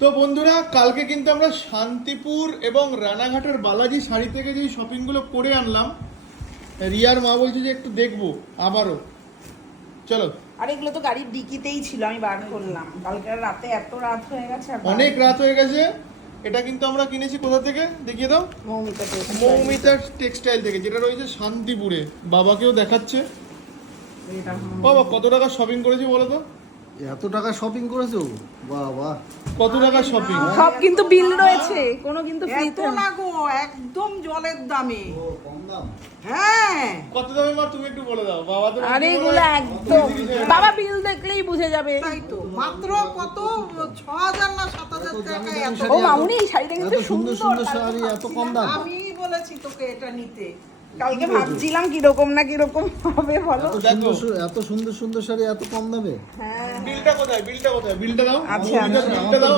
তো বন্ধুরা, কালকে কিন্তু আমরা শান্তিপুর এবং রানাঘাটের বালাজি শাড়ি থেকে যে শপিংগুলো করে আনলাম, রিয়ার মা বলছে যে একটু দেখবো আবারও। চলো। আর এগুলো তো গাড়ির ডিকিতেই ছিল, আমি বার করলাম। কালকে রাতে এত রাত হয়ে গেছে, অনেক রাত হয়ে গেছে। এটা কিন্তু আমরা কিনেছি কোথা থেকে দেখিয়ে দাও। মৌমিতা টেক্সটাইল থেকে, যেটা রয়েছে শান্তিপুরে। বাবাকেও দেখাচ্ছে। বাবা কত টাকা শপিং করেছি বলো তো? এত টাকা শপিং করেছো? বাহ বাহ। কত টাকা শপিং? সব কিন্তু বিল রয়েছে, কোনো কিন্তু ফ্রিতে এত না গো, একদম জলের দামে। ও কম দাম। হ্যাঁ, কত দামে মা তুমি একটু বলে দাও। বাবা তো আরে এগুলো একদম বাবা বিল দেখলেই বুঝে যাবে। তাই তো। মাত্র কত 6,000 না 7,000 টাকা এত। ও মামুনি এই শাড়িটা কিন্তু এত সুন্দর সুন্দর তার শাড়ি, জন্য এত কম দাম। আমি বলেছি তোকে এটা নিতে। কালকে ভাবছিলাম কিরকম না কিরকম হবে বলো। এত সুন্দর সুন্দর শাড়ি এত কম দামে। হ্যাঁ বিলটা কোথায়? বিলটা কোথায়? বিলটা দাও। আচ্ছা, বিলটা দাও।